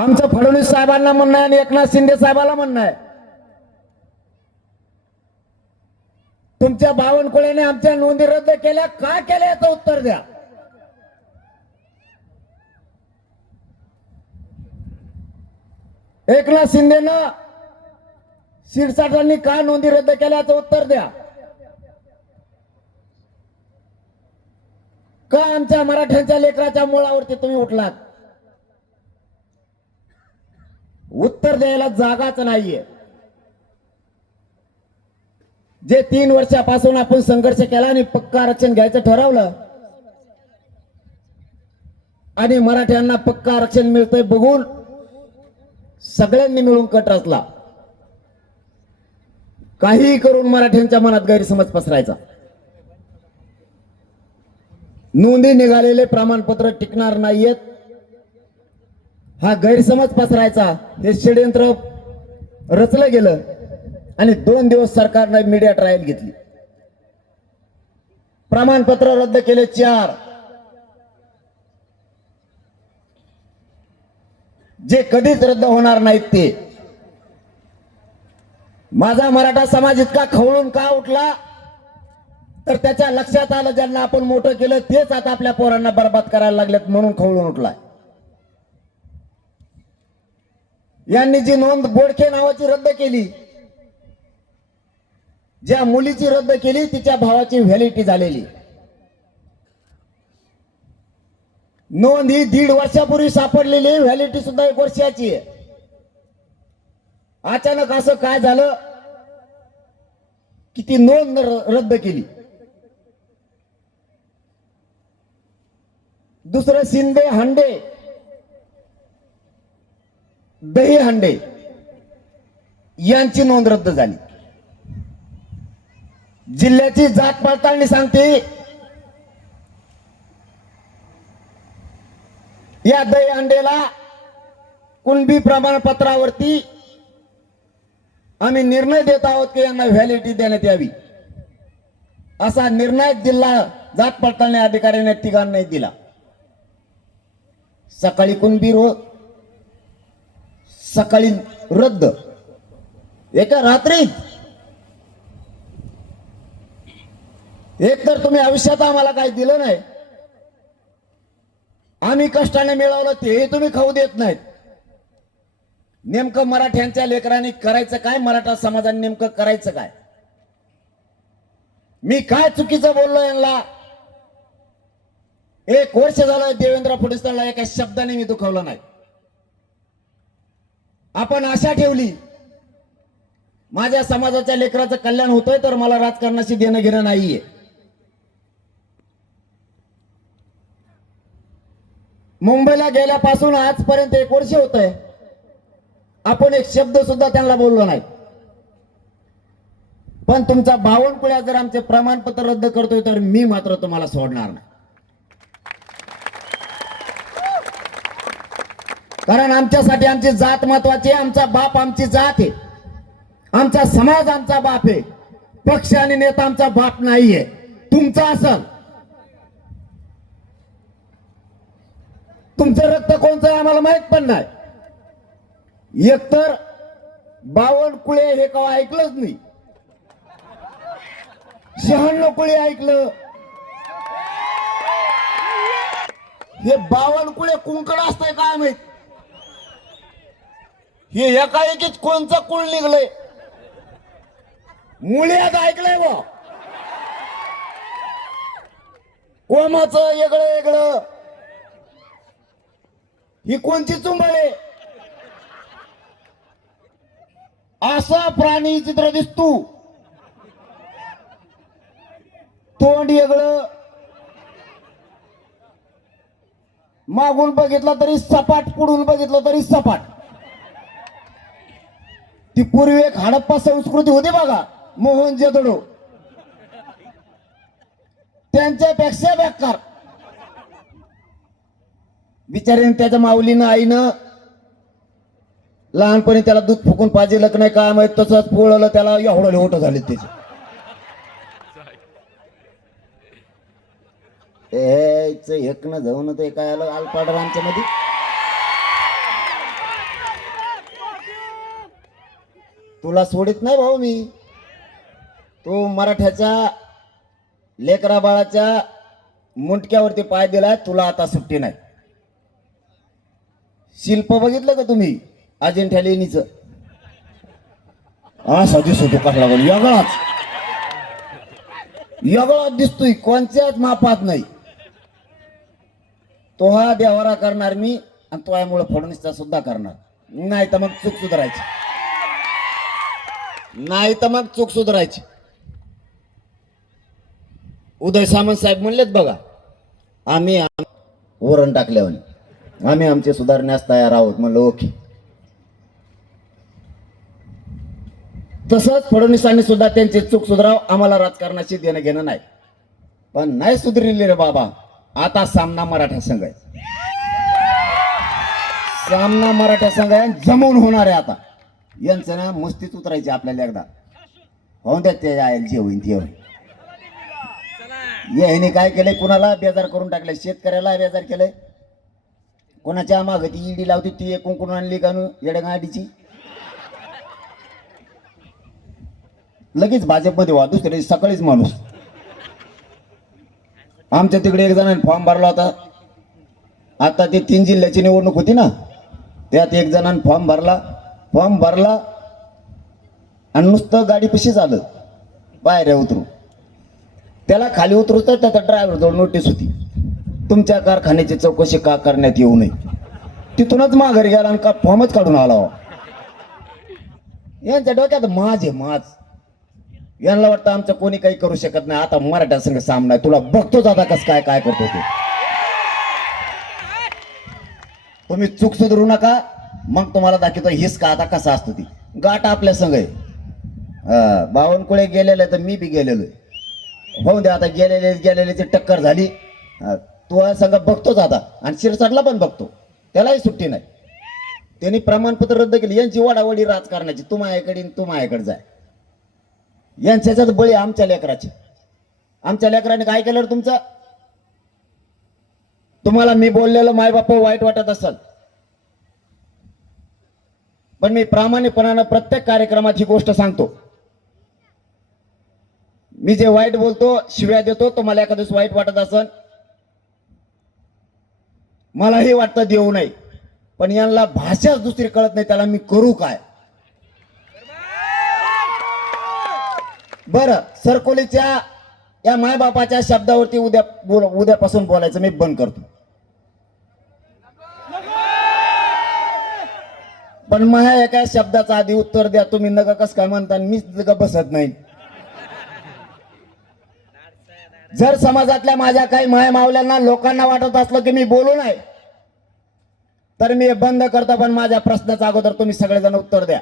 आमचं फडणवीस साहेबांना म्हणणं आहे आणि एकनाथ शिंदे साहेबाला म्हणणं आहे, तुमच्या बावनकुळेने आमच्या नोंदी रद्द केल्या का केल्या याचं उत्तर द्या. एकनाथ शिंदेनं शिरसाटांनी का नोंदी रद्द केल्याचं उत्तर द्या. का आमच्या मराठ्यांच्या लेकराच्या मुळावरती तुम्ही उठलात? उत्तर द्यायला जागाच नाहीये. जे 3 वर्षापासून आपण संघर्ष केला आणि पक्क आरक्षण घ्यायचं ठरवलं आणि मराठ्यांना पक्क आरक्षण मिळतंय बघून सगळ्यांनी मिळून कट रचला. काही करून मराठ्यांच्या मनात गैरसमज पसरायचा. नोंदी निघालेले प्रमाणपत्र टिकणार नाहीयेत हा गैरसमज पसरायचा हे षडयंत्र रचलं गेलं आणि 2 दिवस सरकारने मीडिया ट्रायल घेतली. प्रमाणपत्र रद्द केले 4, जे कधीच रद्द होणार नाहीत ते. माझा मराठा समाज इतका खवळून का उठला तर त्याच्या लक्षात आलं ज्यांना आपण मोठं केलं तेच आता आपल्या पोरांना बर्बाद करायला लागलेत म्हणून खवळून उठलाय. यांनी जी नोंद बोडखे नावाची रद्द केली, ज्या मुलीची रद्द केली तिच्या भावाची व्हॅलिडिटी झालेली नोंद ही 1.5 वर्षापूर्वी सापडलेली व्हॅलिडिटी सुद्धा 1 वर्षाची आहे. अचानक असं काय झालं की ती नोंद रद्द केली. दुसरं शिंदे हांडे दही हांडे यांची नोंद रद्द झाली. जिल्ह्याची जात पडताळणी सांगते या दही हांडेला कुणबी प्रमाणपत्रावरती आम्ही निर्णय देत आहोत की यांना व्हॅलिडिटी देण्यात यावी असा निर्णय जिल्हा जात पडताळणी अधिकाऱ्याने तिघांना दिला. सकाळी कुणबी सकाळी रद्द एका रात्रीत. एक तर तुम्ही आयुष्यात आम्हाला काही दिलं नाही, आम्ही कष्टाने मिळवलं ते तुम्ही खाऊ देत नाहीत. नेमकं मराठ्यांच्या लेकरांनी करायचं काय, मराठा समाजाने नेमकं करायचं काय? मी काय चुकीचं बोललो यांना? 1 वर्ष झालं देवेंद्र फडणवीसला एका शब्दाने मी दुखवलं नाही. आपण आशा ठेवली माझ्या समाजाच्या लेकराचं कल्याण होतंय तर मला राजकारणाशी देणं घेणं नाहीये. मुंबईला गेल्यापासून आजपर्यंत 1 वर्ष होतंय, आपण एक शब्द सुद्धा त्यांना बोललो नाही. पण तुमचा बावनकुळ्या जर आमचे प्रमाणपत्र रद्द करतोय तर मी मात्र तुम्हाला सोडणार नाही. कारण आमच्यासाठी आमची जात महत्वाची आहे. आमचा बाप आमची जात आहे, आमचा समाज आमचा बाप आहे. पक्ष आणि नेता आमचा बाप नाहीये. तुमचा असल, तुमचं रक्त कोणचं आहे आम्हाला माहित पण नाही. एकतर बावनकुळे हे कवा ऐकलंच नाही, 96 कुळे ऐकलं. हे बावनकुळे कुंकड असतंय काय माहित? हे एकाएकीच कोणचं कुळ निघलंय? मुळ्यात ऐकलंय बा, कोमाचं वेगळं वेगळं. ही कोणची चुंबळे? असा प्राणी चित्र दिसतो, तोंड वेगळं, मागून बघितलं तरी सपाट, पुढून बघितलं तरी सपाट. ती पूर्वी एक हडप्पा संस्कृती होती बघा, मोहनजोदडो, त्यांच्यापेक्षा बेकार. बिचारीने त्याच्या माऊलीनं आईनं लहानपणी त्याला दूध फुकून पाजेलं नाही काय माहित, तसंच पोळलं त्याला, एवढं होट झाले त्याचे. एक न जाऊन ते काय आलं आलपाडरांच्या मध्ये. तुला सोडित नाही भाऊ मी. तू मराठ्याच्या लेकरा बाळाच्या मुंडक्यावरती पाय दिलाय, तुला आता सुट्टी नाही. शिल्प बघितलं का तुम्ही अजिंठ्या लेणीचं? हा दिसतो तो कसला बोल, वेगळाच दिसतोय, कोणत्याच मापात नाही. तो हा देवारा करणार मी, आणि तो यामुळे फडणवीसचा सुद्धा करणार. नाही तर मग चूक सुधारायची, नाही तर मग चूक सुधारायची. उदय सामंत साहेब म्हणलेत बघा, आम्ही ओरण टाकल्यावर आम्ही आमचे सुधारण्यास तयार आहोत. म्हणलं ओके. तसंच फडणवीसांनी सुद्धा त्यांची चूक सुधाराव, आम्हाला राजकारणाशी देणं घेणं नाही. पण नाही सुधरले रे बाबा. आता सामना मराठा संघ आहे, सामना मराठा संघ आहे, जमवून होणार आहे. आता यांचं ना मस्तीच उतरायची आपल्याला एकदा. हो द्या, ते आहे जे होईल ते होईल. याने काय केलंय, कुणाला बेजार करून टाकलंय, शेतकऱ्याला बेजार केलंय. कोणाच्या मागे ती ईडी लावती, ती कुंकून आणली का येड्या गाडीची, लगेच भाजपमध्ये व्हा. दुसऱ्या सकाळीच माणूस. आमच्या तिकडे एक जणांनी फॉर्म भरला होता. आता ते 3 जिल्ह्याची निवडणूक होती ना, त्यात एक जणांनी फॉर्म भरला आणि नुसतं गाडीपाशीच आलं, बाहेर उतरू. त्याला खाली उतरू तर त्याचा ड्रायव्हर जवळ नोटीस होती, तुमच्या कारखान्याची चौकशी का करण्यात येऊ नये. तिथूनच माघारी गेला आणि का फॉर्मच काढून आला. यांच्या डोक्यात माज आहे, माज. यांना वाटतं आमचं कोणी काही करू शकत नाही. आता मराठा संघ सामना आहे, तुला बघतोच आता कस काय काय करतो ते. तुम्ही चूक सुधारू नका, मग तुम्हाला दाखवतो हिस का आता कसा असतो ती. गाठ आपल्या संघ आहे. बावनकुळे गेलेलं तर मी बी गेलेलो. हो द्या, आता गेलेल्याची टक्कर झाली. तू संघ बघतोच आता, आणि शिरसाटला पण बघतो, त्यालाही सुट्टी नाही. त्यांनी प्रमाणपत्र रद्द केली. यांची वाडावडी राजकारणाची, तू माझ्याकडे तू माझ्याकडे जाय. यांच्याच बळी आमच्या लेकराचे. आमच्या लेकराने काय केलं तुमचं? तुम्हाला मी बोललेलं मायबाप वाईट वाटत असेल, पण मी प्रामाणिकपणानं प्रत्येक कार्यक्रमात ही गोष्ट सांगतो. मी जे वाईट बोलतो, शिव्या देतो, तुम्हाला एखाद्या दिवस वाईट वाटत असेल, मलाही वाटतं देऊ नये. पण यांना भाषाच दुसरी कळत नाही, त्याला मी करू काय? बरं, सरकोलीच्या या मायबापाच्या शब्दावरती उद्यापासून बोलायचं मी बंद करतो. पण माझ्या एका शब्दाचा आधी उत्तर द्या. तुम्ही नका कस काय म्हणता, मीच बसत नाही. जर समाजातल्या माझ्या काही माय मावल्यांना लोकांना वाटत असलं की मी बोलू नये, तर मी बंद करतो. पण माझ्या प्रश्नाचा अगोदर तुम्ही सगळेजण उत्तर द्या.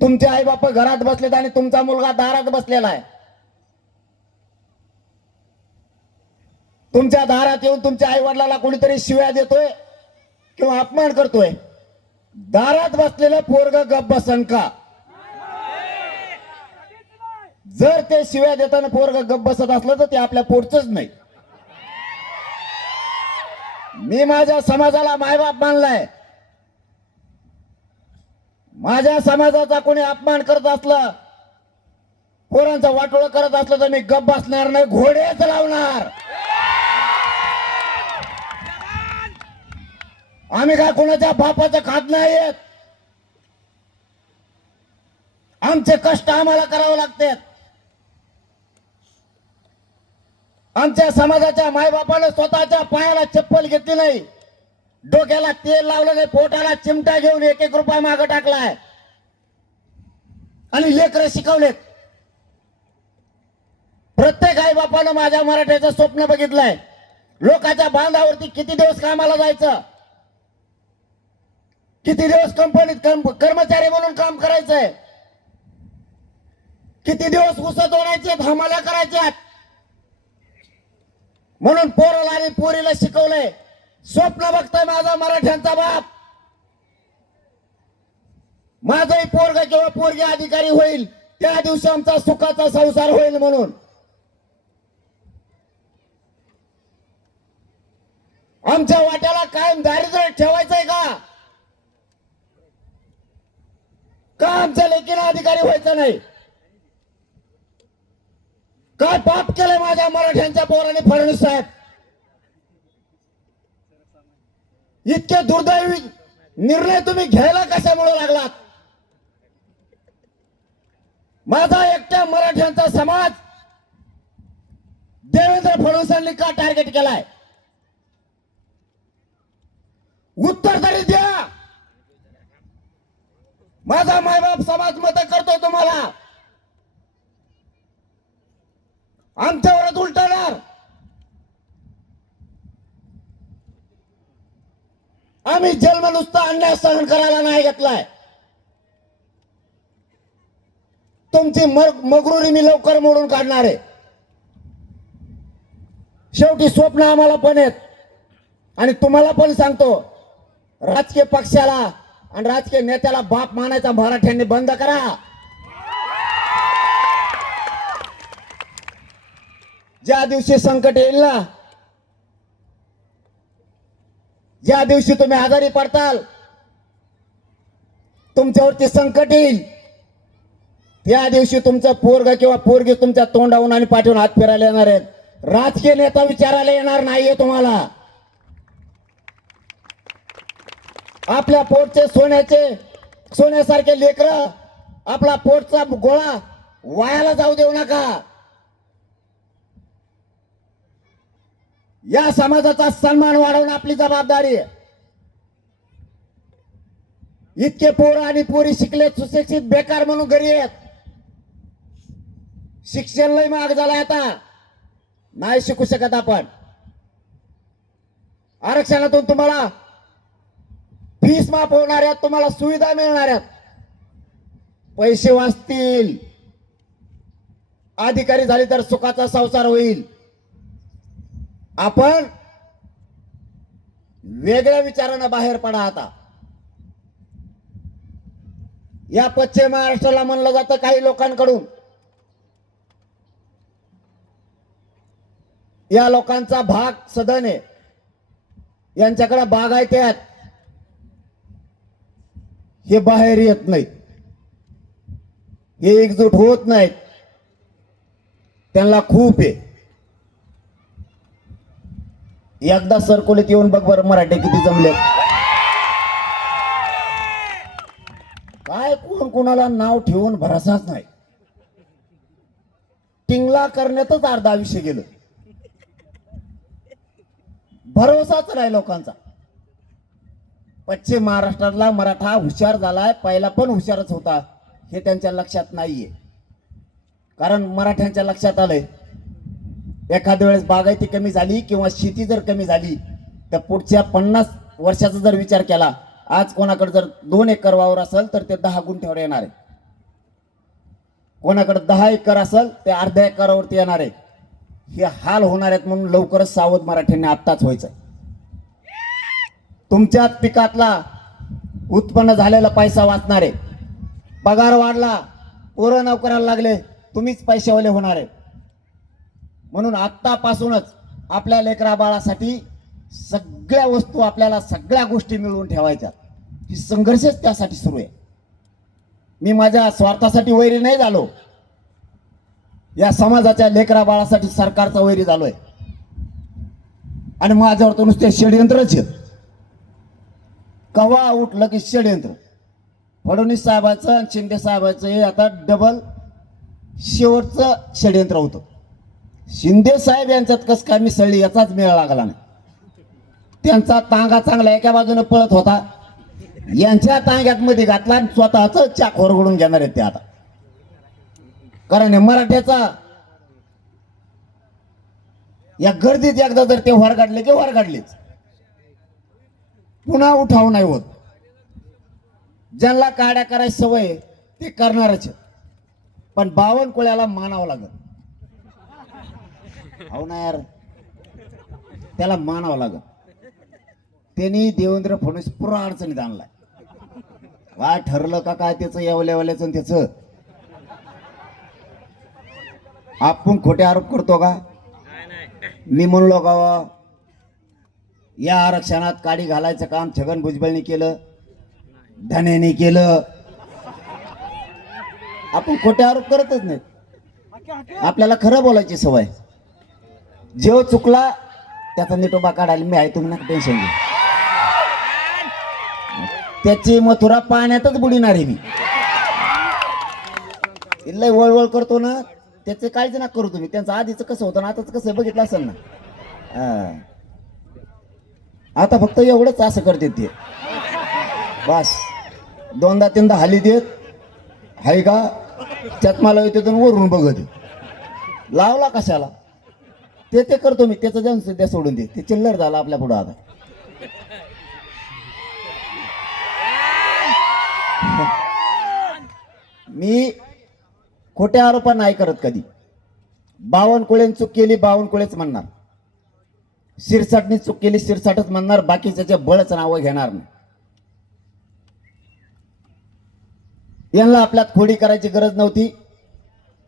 तुमचे आई बाप घरात बसलेत आणि तुमचा मुलगा दारात बसलेला आहे. तुमच्या दारात येऊन तुमच्या आई वडिलाला कोणीतरी शिव्या देतोय किंवा अपमान करतोय. दारात बसलेलं पोरग गप्प बसन का? जर ते शिव्या देताना पोरग गप्प बसत असलं तर ते आपल्या पोटचंच नाही. मी माझ्या समाजाला मायबाप मानलाय. माझ्या समाजाचा कोणी अपमान करत असलं, पोरांचा वाटोळं करत असलं तर मी गप्प बसणार नाही, घोडेच लावणार. आम्ही काय कोणाच्या बापाचं खात नाहीत. आमचे कष्ट आम्हाला करावे लागतात. आमच्या समाजाच्या मायबापाने स्वतःच्या पायाला चप्पल घेतली नाही, डोक्याला तेल लावलं नाही, पोटाला चिमटा घेऊन 1-1 रुपया मागे टाकलाय आणि लेकरं शिकवलेत. प्रत्येक आई बापानं माझ्या मराठ्याचं स्वप्न बघितलंय. लोकांच्या बांधावरती किती दिवस कामाला जायचं, किती दिवस कंपनीत कर्मचारी म्हणून काम करायचंय, किती दिवस उसत तोडायचे, हमाल्या करायच्या. म्हणून पोराला आणि पोरीला शिकवलंय. स्वप्न बघतोय माझा मराठ्यांचा बाप, माझाही पोरग किंवा पोरगी अधिकारी होईल, त्या दिवशी आमचा सुखाचा संसार होईल. म्हणून आमच्या वाट्याला कायम दारिद्र्य ठेवायचंय का? आमच्या लेकीला अधिकारी व्हायचं नाही. काय पाप केलंय माझ्या मराठ्यांच्या पोराने फडणवीस साहेब? इतके दुर्दैवी निर्णय तुम्ही घ्यायला कशामुळे लागलात? माझा एकट्या मराठ्यांचा समाज देवेंद्र फडणवीसांनी का टार्गेट केलाय? उत्तर तरी द्या. माझा मायबाप समाज मत करतो तुम्हाला, आमच्यावरच उलटणार. आम्ही जन्म नुसता अन्याय सहन करायला नाही घेतलाय. तुमची मगरुरी मी लवकर मोडून काढणार आहे. शेवटी स्वप्न आम्हाला पण आहेत आणि तुम्हाला पण सांगतो, राजकीय पक्षाला आणि राजकीय नेत्याला बाप मानायचा मराठ्यांनी बंद करा. ज्या दिवशी संकट येईल ना, ज्या दिवशी तुम्ही आजारी पडताल, तुमच्यावरती संकट येईल, त्या दिवशी तुमचं पोरग किंवा पोरगी तुमच्या तोंडावून आणि पाठवून हात फिरायला येणार आहेत. राजकीय नेता विचारायला येणार नाहीये तुम्हाला. आपल्या पोटचे सोन्यासारखे लेकर, आपला पोटचा गोळा वायाला जाऊ देऊ नका. या समाजाचा सन्मान वाढवणं आपली जबाबदारी आहे. इतके पोरं आणि पोरी शिकले, सुशिक्षित, बेकार म्हणून घरी आहेत. शिक्षण लय महाग झालंय, आता नाही शिकू शकत आपण. आरक्षणातून तुम्हाला फीस माफ होणार आहेत, तुम्हाला सुविधा मिळणार आहेत, पैसे वाचतील. अधिकारी झाले तर सुखाचा संसार होईल. आपण वेगळ्या विचारानं बाहेर पडा. आता या पश्चिम महाराष्ट्राला म्हणलं जातं काही लोकांकडून, या लोकांचा भाग सदन आहे, यांच्याकडे बागायते आहेत, हे बाहेर येत नाहीत, हे एकजूट होत नाहीत. त्यांना खूप आहे. एकदा सरकोलीत येऊन बघ बरं मराठे किती जमले. काय कोण कोणाला नाव ठेवून भरोसाच नाही. टिंगला करण्यातच अर्धा आयुष्य गेलं. भरोसाच नाही लोकांचा. पश्चिम महाराष्ट्रातला मराठा हुशार झालाय, पहिला पण हुशारच होता, हे त्यांच्या लक्षात नाहीये. कारण मराठ्यांच्या लक्षात आलंय, एखाद्या वेळेस बागायती कमी झाली किंवा शेती जर कमी झाली तर पुढच्या 50 वर्षाचा जर विचार केला, आज कोणाकडे जर 2 एकर वावर असेल तर ते 10 गुंठ्यावर येणार आहे. कोणाकडे 10 एकर असेल ते अर्ध्या एकरावरती येणार आहे. हे हाल होणार आहेत म्हणून लवकरच सावध मराठ्यांनी आत्ताच व्हायचं. तुमच्यात पिकातला उत्पन्न झालेला पैसा वाचणार आहे. पगार वाढला, पोरं नोकराला लागले, तुम्हीच पैशावाले होणार आहे. म्हणून आत्तापासूनच आपल्या लेकरा बाळासाठी सगळ्या वस्तू, आपल्याला सगळ्या गोष्टी मिळवून ठेवायच्या. ही संघर्षच त्यासाठी सुरू आहे. मी माझ्या स्वार्थासाठी वैरी नाही झालो, या समाजाच्या लेकरा बाळासाठी सरकारचा वैरी झालोय. आणि माझ्यावर तर नुसते षडयंत्रच आहेत. कवा उठलं की षडयंत्र. फडणवीस साहेबांचं आणि शिंदे साहेबांचं हे आता डबल शेवटचं षडयंत्र होतं. शिंदे साहेब यांच्यात कस काय मिसळली याचाच मेळ लागला नाही. त्यांचा तांगा चांगला एका बाजूने पळत होता, यांच्या तांग्यात मध्ये घातला आणि स्वतःच चाक ओरगडून घेणार आहेत ते आता. कारण मराठ्याचा या गर्दीत एकदा जर ते वरगाडले की वरगाडलेच, पुन्हा उठाव नाही होत. ज्यांना काड्या करायची सवय ते करणारच, पण 52 कोळ्याला मानावं लागत. हो ना यार, त्याला मानावं लागत. त्यांनी देवेंद्र फडणवीस पुरा अडचणीत आणलाय. काय ठरलं का काय त्याचं येवल्याचं त्याचं? आपण खोटे आरोप करतो का? मी म्हणलो का या आरक्षणात काडी घालायचं काम छगन भुजबळनी केलं, धनेने केलं. आपण खोटे आरोप करतच नाही. आपल्याला खरं बोलायची सवय. जेव चुकला त्याचा निटोबा काढायला मी आहे, तुम्ही नका टेन्शन घेऊ. त्याची मथुरा पाण्यातच बुडीणार आहे मी. लय वळवळ करतो ना, त्याचे काळजी नका करू तुम्ही. त्यांचं आधीच कसं होतं ना आताच कसं बघितलं असेल ना. आता फक्त एवढंच असं करते ते, बस. दोनदा तीनदा हाली देत हाय का त्यात मला येते वरून बघत लावला कशाला ते करतो मी. त्याचं जाऊन सध्या सोडून दे, ते चिल्लर झालं आपल्या पुढं आता. मी खोट्या आरोपा नाही करत कधी. बावनकुळेने चूक केली बावनकुळेच म्हणणार, शिरसाटने चूक केली शिरसाटच म्हणणार, बाकीच्या बळच नावं घेणार नाही. यांना आपल्यात खोडी करायची गरज नव्हती,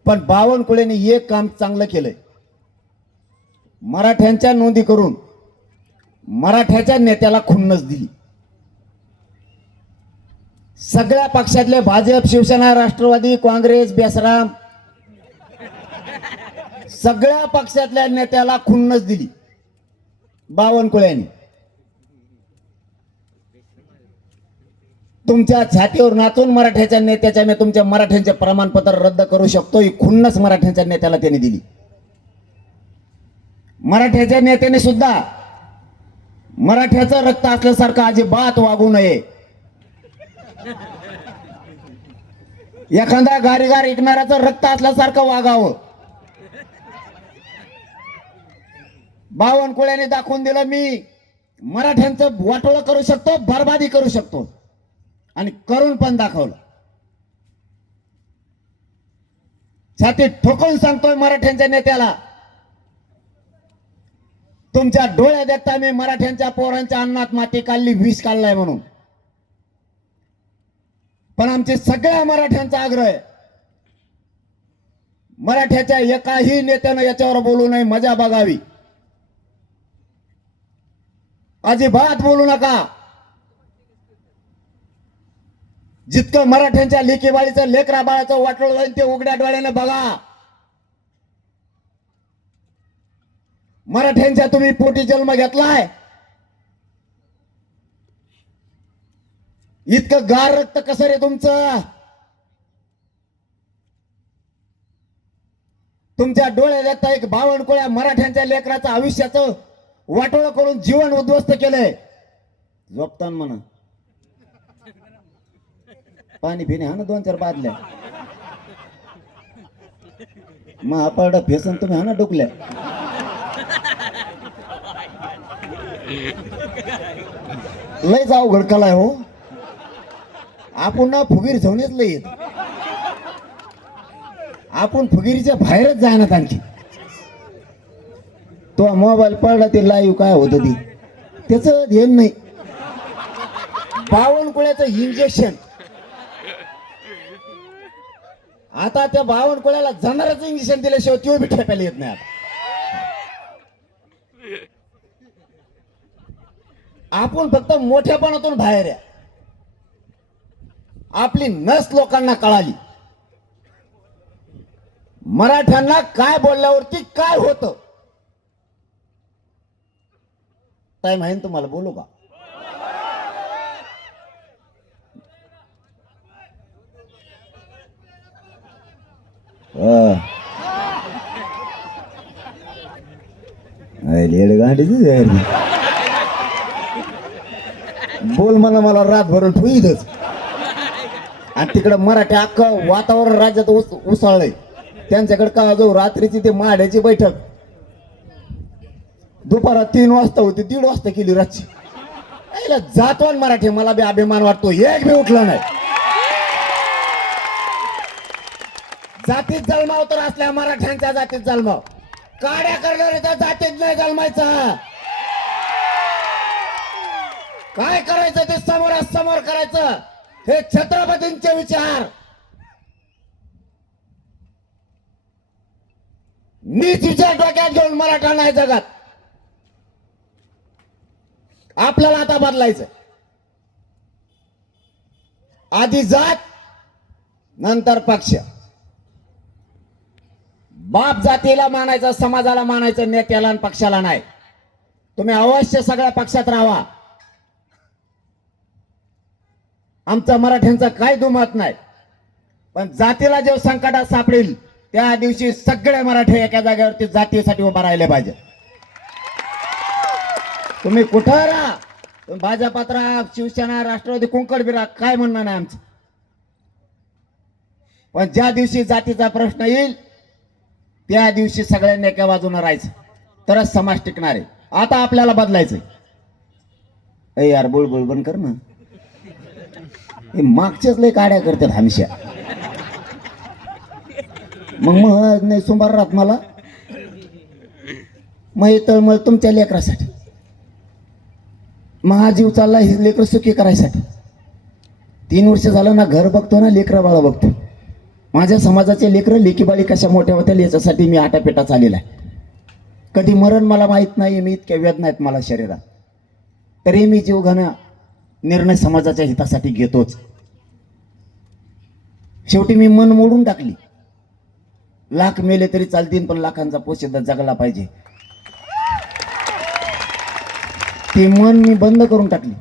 पण बावनकुळेने एक काम चांगलं केलंय. मराठ्यांच्या नोंदी करून मराठ्याच्या नेत्याला खुन्नस दिली. सगळ्या पक्षातले भाजप शिवसेना राष्ट्रवादी काँग्रेस बेसराम सगळ्या पक्षातल्या नेत्याला खुन्नस दिली बावनकुळ्यांनी. तुमच्या छातीवर नाचून मराठ्याच्या नेत्याच्या मी तुमच्या मराठ्यांचे प्रमाणपत्र रद्द करू शकतो, ही खुन्नस मराठ्यांच्या नेत्याला त्यांनी दिली. मराठ्याच्या नेत्याने सुद्धा मराठ्याचं रक्त असल्यासारखं अजिबात वागू नये. एखादा गारीगार ऐकणाऱ्याचं रक्त असल्यासारखं वागावं. बावनकुळ्याने दाखवून दिलं मी मराठ्यांचं वाटोळं करू शकतो, बरबादी करू शकतो, आणि करून पण दाखवलं. छाती ठोकून सांगतोय मराठ्यांच्या नेत्याला, तुमच्या डोळ्यात देखता मी मराठ्यांच्या पोरांच्या अन्नात माती काढली, विष काढलाय म्हणून. पण आमचे सगळ्या मराठ्यांचा आग्रह आहे, मराठ्याच्या एकाही नेत्यानं याच्यावर बोलू नये, मजा बघावी. अजिबात बोलू नका. जितकं मराठ्यांच्या लेकीबाळीचं लेकरा बाळाचं वाटोळ होईल ते उघड्या डोळ्याने बघा. मराठ्यांच्या तुम्ही पोटी जन्म घेतलाय, इतकं गार रक्त कसं रे तुमचं? तुमच्या डोळ्यात आता एक बावनकुळ्या मराठ्यांच्या लेकराचं आयुष्याचं वाटोळं करून जीवन उद्ध्वस्त केलंय. झोपताना म्हणा पाणी पिणे हा ना 2-4 बादल्या महापारडा फेसन तुम्ही हा ना डुकल्या. लय जाऊ घडकालाय हो आपण ना. फुगीर जाऊनच लय येत आपण फुगिरीच्या बाहेरच जाणार. आणखी तो मोबाईल पडला ते लाईव्ह काय होत ती त्याच ध्येय नाही. बावनकुळ्याचं इंजेक्शन आता त्या बावनकुळ्याला जाणारच इंजेक्शन दिल्याशिवाय तो बी ठेपायला येत नाही. आता आपण फक्त मोठ्यापणातून बाहेर आहे. आपली नस लोकांना कळाली. मराठ्यांना काय बोलल्यावरती काय होतं टाइम आहे तुम्हाला बोलू का? बोल मला रात भरून ठेवीतच. आणि तिकडं मराठी अख्खं वातावरण राज्यात उसळलंय. त्यांच्याकडे का जो रात्रीची ते माड्याची बैठक दुपारात 3 वाजता होती, 1:30 वाजता केली रातची. जातो मराठी मला बी अभिमान वाटतो. एक बी उठलं नाही. जातीत जन्माव तर असल्या मराठ्यांच्या जातीत जन्माव, काड्या करणाऱ्याच्या जातीत नाही जन्मायचं. काय करायचं ते समोरासमोर करायचं. हे छत्रपतींचे विचार. नीच विचार डोक्यात घेऊन मराठा नाही जगात. आपल्याला आता बदलायचं. आधी जात नंतर पक्ष. बाप जातीला मानायचं, समाजाला मानायचं, नेत्याला आणि पक्षाला नाही. तुम्ही अवश्य सगळ्या पक्षात राहा. आमचा मराठ्यांचा काय दुमत नाही, पण जातीला जेव्हा संकटात सापडेल त्या दिवशी सगळे मराठी एका जागेवरती जातीसाठी उभा राहिले पाहिजे. तुम्ही कुठं राहा, तुम्ही भाजपात राहा, शिवसेना, राष्ट्रवादी, कुंकड बिरा, काय म्हणणं नाही आमचं. पण ज्या दिवशी जातीचा प्रश्न येईल त्या दिवशी सगळ्यांनी एका बाजूने राहायचं, तरच समाज टिकणार आहे. आता आपल्याला बदलायचंय. अय यार बुळबुळ बंद कर ना, हे मागच्याच लय काड्या करतात हमेशा. मग नाही सुंबार राहत मला, मग हे तळमळ तुमच्या लेकरासाठी, महाजीव चालला हे लेकर सुखी करायसाठी. 3 वर्ष झालं ना घर बघतो ना लेकरा बाळा बघतो. माझ्या समाजाचे लेकरं लेकीबाळी कशा मोठ्या होत्या याच्यासाठी मी आटापेटा चाललेला आहे. कधी मरण मला माहित नाही, मी इतक्या वेदना आहेत मला शरीरात, तरी मी जीवघेणा निर्णय समाजाच्या हितासाठी घेतोच. शेवटी मी मन मोडून टाकली. लाख मेले तरी चालतील, पण लाखांचा पोशिंदा जगला पाहिजे. ती मन मी बंद करून टाकली.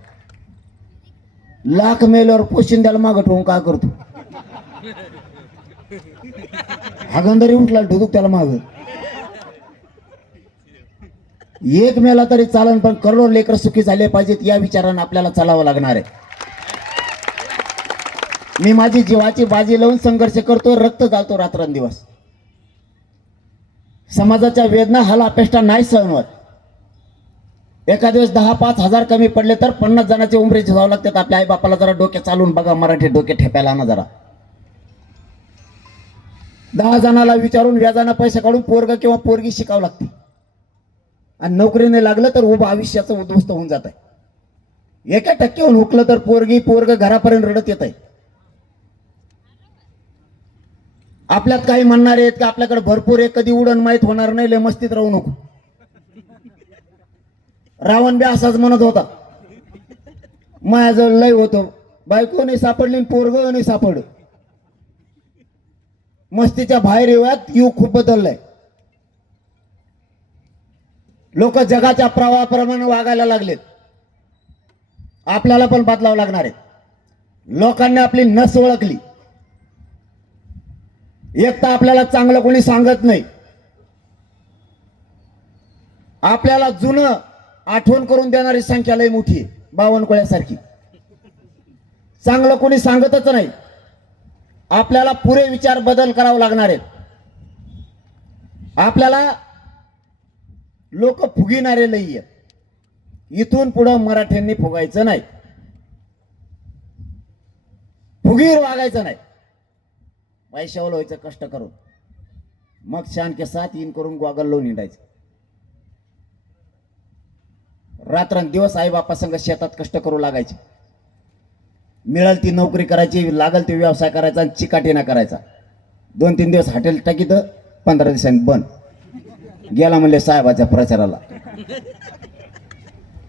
लाख मेल्यावर पोशिंद्याला मागं ठेवून काय करतो, हागंदरी उठला ढुदूक त्याला माग. एक मेला तरी चालन, पण करोडो लेकर सुखी झाले पाहिजेत या विचारानं आपल्याला चालावं लागणार आहे. मी माझी जीवाची बाजी लावून संघर्ष करतो, रक्त घालतो रात्रंदिवस. समाजाच्या वेदना हाला अपेष्टा नाही सहन होत. एका दिवस 10-5 हजार कमी पडले तर 50 जणांचे उमरेचे जावं लागतात. आपल्या आई बापाला जरा डोके चालून बघा, मराठी डोके ठेपायला ना जरा. 10 जणाला विचारून व्याजानं पैसे काढून पोरग किंवा पोरगी शिकावं लागते, आणि नोकरीने लागलं तर उभं आयुष्याचं उद्ध्वस्त होऊन जात आहे. 1% हुकलं तर पोरग घरापर्यंत रडत येत आहे. आपल्यात काही म्हणणारे आहेत की आपल्याकडे भरपूर आहे, कधी उडण माहीत होणार नाही, लय मस्तीत राहू नको. रावण बी असाच म्हणत होता, माझ्याजवळ लय होतं, बायको नाही सापडली, पोरग नाही सापडलं. मस्तीच्या बाहेर येऊयात, युग खूप बदललंय. लोक जगाच्या प्रवाहाप्रमाणे वागायला लागलेत. आपल्याला पण बदलावं लागणार आहे. लोकांनी आपली नस ओळखली. एक तर आपल्याला चांगलं कोणी सांगत नाही. आपल्याला जुनं आठवण करून देणारी संख्या लय मोठी आहे, बावनकुळ्यासारखी. चांगलं कोणी सांगतच नाही. आपल्याला पुरे विचार बदल करावं लागणार आहेत. आपल्याला लोक फुगिणारे लई आहेत. इथून पुढं मराठ्यांनी फुगायचं नाही, फुगीर वागायचं नाही. पैशावर व्हायचं कष्ट करून, मग शान के साथ इन करून गोगल लावून हिंडायचं. रात्रंदिवस आई बापा संग शेतात कष्ट करू लागायचे. मिळेल ती नोकरी करायची, लागल ते व्यवसाय करायचा आणि चिकाटीना करायचा. 2-3 दिवस हॉटेल टाकीत, 15 दिवसांनी बंद. गेला म्हणले साहेबाच्या प्रचाराला.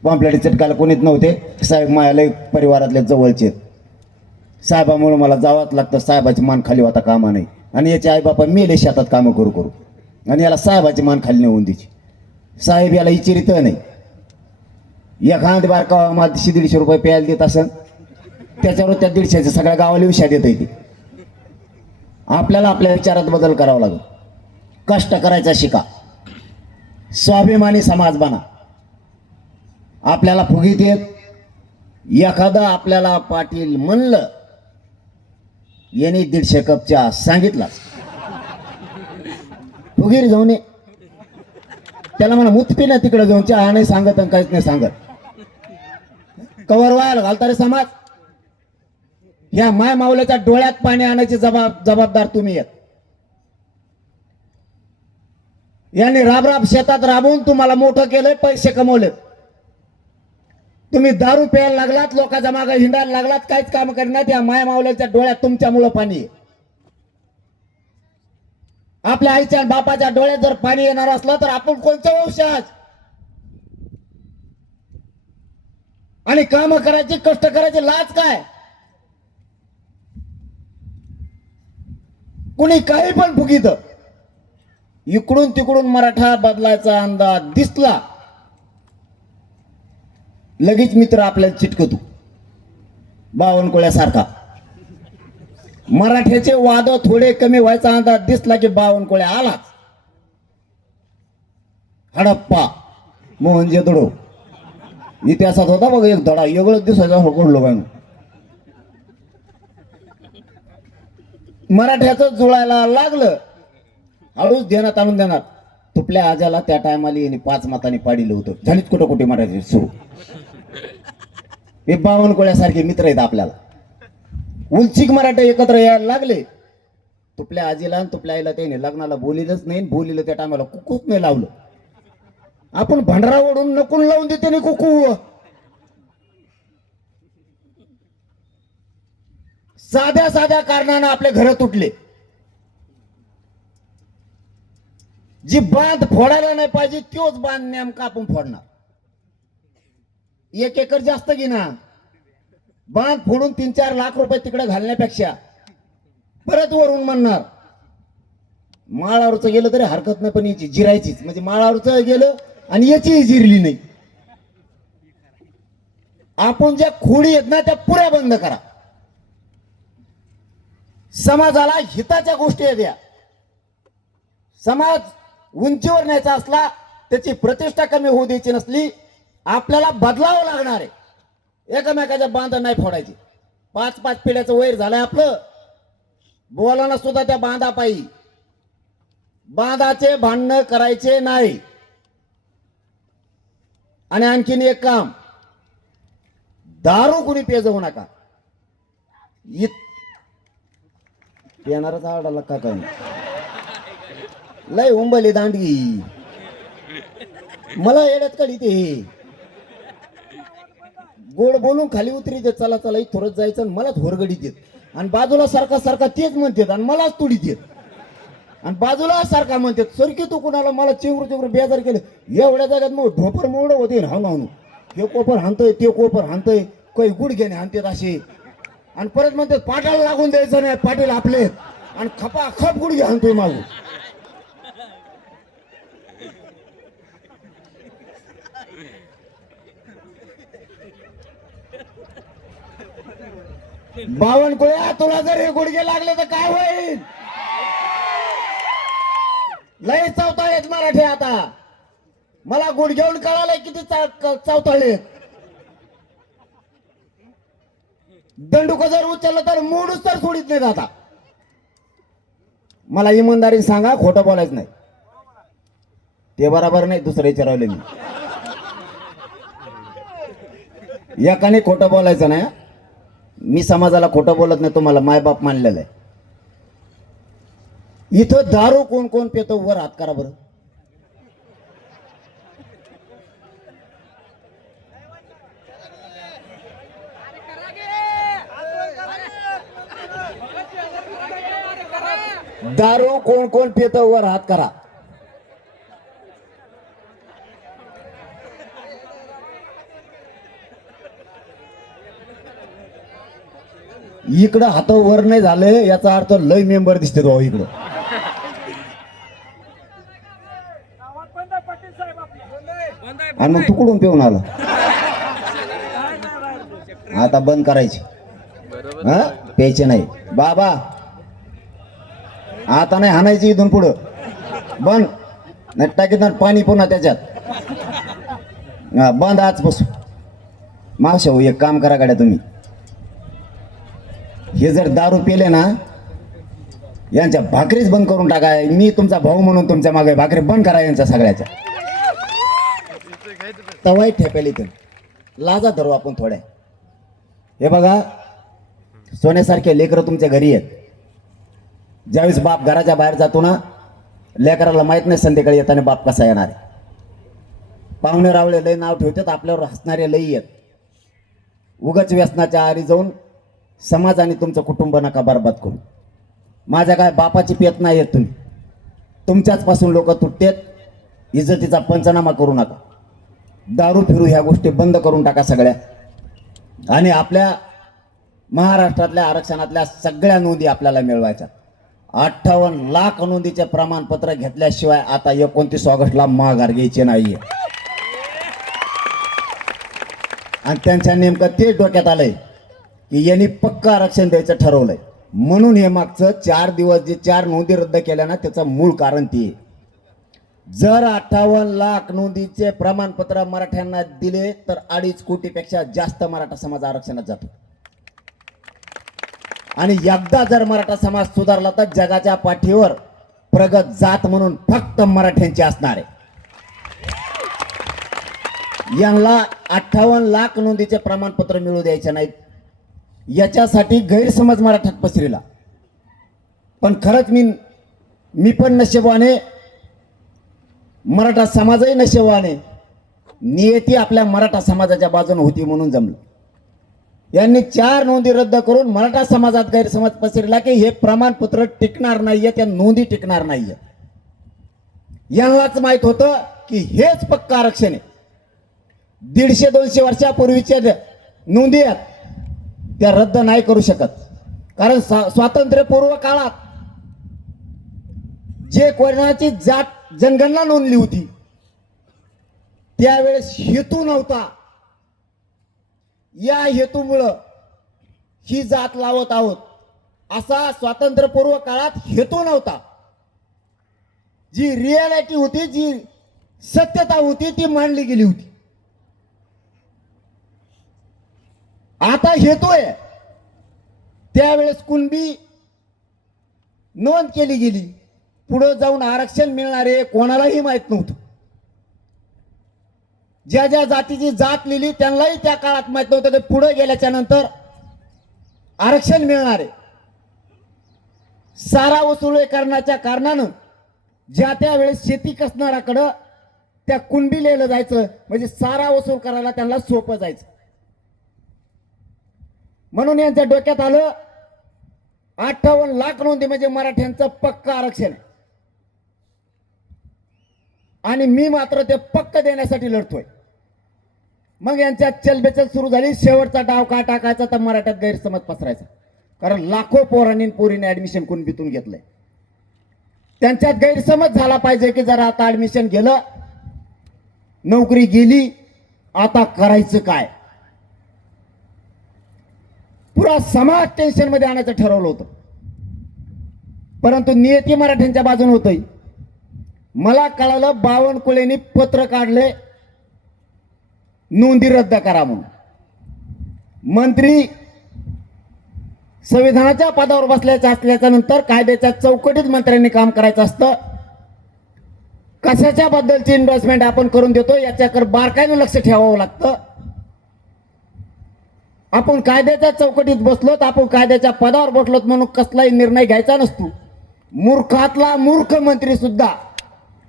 पॉम्पलेट चिटकायला कोणीच नव्हते. साहेब मायाला परिवारातले जवळचे, साहेबामुळे मला जावंच लागतं. साहेबाची मान खाली होता कामा नाही, आणि याचे आई बापा मेले शेतात कामं करू करू, आणि याला साहेबाची मान खाली नेऊन द्यायची. साहेब याला इचिरित नाही. एखाद बारका 100-150 रुपये प्यायला देत असन, त्याच्यावर त्या 150चे सगळ्या गावाला विषय देत येते. आपल्याला आपल्या विचारात बदल करावा लागेल. कष्ट करायचा शिका, स्वाभिमानी समाज बना. आपल्याला फुगीत येत एखादा आपल्याला पाटील म्हणलं, याने 150 कप चहा सांगितला, फुगीर जाऊन ये. त्याला म्हणा मुतपी ना तिकडे जाऊन, चहा नाही सांगत आणि काहीच नाही सांगत. कवर व्हायला घालता रे समाज. या माय मावल्याच्या डोळ्यात पाणी आणायची जबाबदार तुम्ही आहेत. यांनी राब शेतात राबवून तुम्हाला मोठं केलंय, पैसे कमवलेत. तुम्ही दारू प्यायला लागलात, लोकांच्या मागे हिंडायला लागलात, काहीच काम करण्यात. या माय मावल्याच्या डोळ्यात तुमच्यामुळं पाणी आहे. आपल्या आईच्या बापाच्या डोळ्यात जर पाणी येणार असलं तर आपण कोणत्या वंशज, आणि काम करायची, कष्ट करायची लाज काय? कुणी काही पण फुगित. इकडून तिकडून मराठा बदलायचा अंदाज दिसला लगेच मित्र आपल्याला चिटकतो बावनकुळ्यासारखा. मराठ्याचे वाद थोडे कमी व्हायचा अंदाज दिसला की बावनकुळ्या आलाच. हडप्पा मोहनजे दडो इतिहासात होता बघ एक धडा वेगळंच दिसायचा होकडलो काय मराठ्याचं जुळायला लागलं. हळूच देण्यात आणून देणार. तुपल्या आजाला त्या टायमाला यांनी 5 मतांनी पाडिलं होतं. झालीच कुठं कुठे मराठी सुरू. हे बावनकुळ्यासारखे मित्र आहेत आपल्याला. उलचिक मराठे एकत्र यायला लागले. तुपल्या आजीला आणि तुपल्या आईला त्याने लग्नाला बोलिलंच नाही. बोलिलं त्या टायमाला कुकूच नाही लावलं. आपण भांडरा ओढून नकून लावून देते नाही कुकू. साध्या साध्या कारणानं आपले घर तुटले. जी बांध फोडायला नाही पाहिजे तोच बांध नेमका आपण फोडणार. 1 एकर जास्त घेणार. बांध फोडून 3-4 लाख रुपये तिकडे घालण्यापेक्षा परत वरून म्हणणार माळावरचं गेलं तरी हरकत नाही पण याची जिरायचीच. म्हणजे माळावरचं गेलं आणि याची जिरली नाही. आपण ज्या खोडी आहेत ना त्या पुऱ्या बंद करा. समाजाला हिताच्या गोष्टी द्या. समाज उंचीवर न्यायचा असला त्याची प्रतिष्ठा कमी होऊ द्यायची नसली आपल्याला बदलावं लागणार आहे. एकमेकाच्या बांध नाही फोडायची. 5-5 पिढ्याचं वैर झालंय आपलं. बोलायला सुद्धा त्या बांधापायी. बांधाचे भांडणं करायचे नाही. आणि आणखीन एक काम, दारू कुणी पेजवू नका. पेणारच आवडाला का काय लय उंबली दांडगी मला येड्यात काढी ते गोड बोलून खाली उतरी देत. चला चला थोडं जायचं आणि मलाच होरगडीत येत. आणि बाजूला सारखा सारखा तेच म्हणतात आणि मलाच तुडीत येत. आणि बाजूला सारखा म्हणतात सरकी तू कुणाला मला चिवरू चिवरू बेजार केलं. एवढ्या जागात मग ढोपर मोडं होते हाणू हे कोपर हाणतोय ते कोपर हाणतोय काही गुडघ्याने हाणतात असे. आणि परत म्हणतात पाटाला लागून द्यायचं नाही पाटील आपले. आणि खपा खप गुडघे हाणतोय मागून. बावनकुळ्या तुला जर हे गुडघे लागले तर काय होईल. लय चवताळेत मराठी आता. मला गुडघेऊन कळालंय किती चवताळेत. दंडुक जर उचललं तर मोडूच तर सोडित नाहीत आता. मला इमानदारी सांगा खोटं बोलायचं नाही. ते बरोबर नाही दुसरं विचारवले मी. एकाने खोटं बोलायचं नाही. मी समाजाला खोटं बोलत नाही. तुम्हाला मायबाप मानलेलं आहे. इथं दारू कोण कोण पितो वर हात करा बरं. दारू कोण कोण पितो वर हात करा. इकडं हात वर नाही झाले याचा अर्थ लय मेंबर दिसते भाऊ इकडं. आणि मग तू कुठून पिऊन आला. आता बंद करायची. हा प्यायचे नाही बाबा. आता नाही हाणायची इथून पुढं बंद. नाही टाकीत पाणी पुन्हा त्याच्यात. बंद आजपासून. मावशा हो एक काम करा गाड्या तुम्ही. हे जर दारू पेले ना यांच्या भाकरीच बंद करून टाकाय. मी तुमचा भाऊ म्हणून तुमच्या मागे भाकरी बंद करा यांच्या सगळ्याच्या. तवाई ठेपेल इथून लाजा धरू आपण थोड्या. हे बघा सोन्यासारखे लेकरं तुमच्या घरी आहेत. ज्यावेळेस बाप घराच्या बाहेर जातो ना लेकराला माहित नाही संध्याकाळी येताना बाप कसा येणार आहे. पाहुणे रावळे लय नाव ठेवतात आपल्यावर हसणारे लई आहेत. उगाच व्यसनाच्या आरी जाऊन समाज आणि तुमचं कुटुंब नका बरबाद करू. माझ्या काय बापाची पेत नाही येत तुम्ही. तुमच्याच पासून लोक तुटतेत. इज्जतीचा पंचनामा करू नका. दारू फिरू ह्या गोष्टी बंद करून टाका सगळ्या. आणि आपल्या महाराष्ट्रातल्या आरक्षणातल्या सगळ्या नोंदी आपल्याला मिळवायच्या. 58 लाख नोंदीचे प्रमाणपत्र घेतल्याशिवाय आता 29 ऑगस्टला माघार घ्यायचे नाहीये. आणि त्यांच्या नेमकं ते डोक्यात आलंय की यांनी पक्का आरक्षण द्यायचं ठरवलंय. म्हणून हे मागचं 4 दिवस जे 4 नोंदी रद्द केल्या ना, त्याचं मूळ कारण ते. जर 58 लाख नोंदीचे प्रमाणपत्र मराठ्यांना दिले तर 2.5 कोटीपेक्षा जास्त मराठा समाज आरक्षणात जातो. आणि एकदा जर मराठा समाज सुधारला तर जगाच्या पाठीवर प्रगत जात म्हणून फक्त मराठ्यांची असणार आहे. यांना 58 लाख नोंदीचे प्रमाणपत्र मिळू द्यायचे नाहीत. याच्यासाठी गैरसमज मराठ्यात पसरला. पण खरंच मी पण नशिबवाने, मराठा समाजही नशिबवाने, नियती आपल्या मराठा समाजाच्या बाजूने होती म्हणून जमलं. यांनी 4 नोंदी रद्द करून मराठा समाजात गैरसमज पसरला की हे प्रमाणपत्र टिकणार नाहीये, त्या नोंदी टिकणार नाहीये. यांनाच माहित होतं की हेच पक्का आरक्षण आहे. 150-200 वर्षापूर्वीच्या नोंदी आहेत त्या रद्द नाही करू शकत. कारण स्वातंत्र्यपूर्व काळात जे कोणाची जात जनगणना नोंदली होती त्यावेळेस हेतू नव्हता. या हेतूमुळं ही जात लावत आहोत असा स्वातंत्र्यपूर्व काळात हेतू नव्हता. जी रियालिटी होती, जी सत्यता होती ती मांडली गेली होती. आता हेतू आहे. त्यावेळेस कुणबी नोंद केली गेली. पुढे जाऊन आरक्षण मिळणार आहे कोणालाही माहित नव्हतं. ज्या ज्या जातीची जात लिहिली त्यांनाही त्या काळात माहित नव्हतं की पुढे गेल्याच्या नंतर आरक्षण मिळणार आहे. सारा वसुली करण्याच्या कारणानं ज्या त्या वेळेस शेती कसणाऱ्याकडं त्या कुणबी लिहिलं जायचं, म्हणजे सारा वसूल करायला त्यांना सोपं जायचं. म्हणून यांच्या डोक्यात आलं 58 लाख नोंदी म्हणजे मराठ्यांचं पक्क आरक्षण आहे. आणि मी मात्र ते पक्क देण्यासाठी लढतोय. मग यांच्यात चलबेचल सुरू झाली. शेवटचा डाव का टाकायचा तर मराठ्यात गैरसमज पसरायचा. कारण लाखो पोरांनी पोरीने ऍडमिशन कुणबीतून घेतलंय. त्यांच्यात गैरसमज झाला पाहिजे की जरा आता ऍडमिशन गेलं, नोकरी गेली, आता करायचं काय. पुरा समाज टेन्शन मध्ये आणायचं ठरवलं होतं. परंतु नियती मराठ्यांच्या बाजूने होतंय. मला कळालं बावनकुळेंनी पत्र काढले नोंदी रद्द करा म्हणून. मंत्री संविधानाच्या पदावर बसल्याच्या असल्याच्या नंतर कायद्याच्या चौकटीत मंत्र्यांनी काम करायचं असतं. कशाच्या बद्दलची इन्व्हेस्टमेंट आपण करून देतो याच्याकडे बारकाईने लक्ष ठेवावं लागतं. आपण कायद्याच्या चौकटीत बसलोत, आपण कायद्याच्या पदावर बसलोत म्हणून कसलाही निर्णय घ्यायचा नसतो. मूर्खातला मूर्ख मंत्री सुद्धा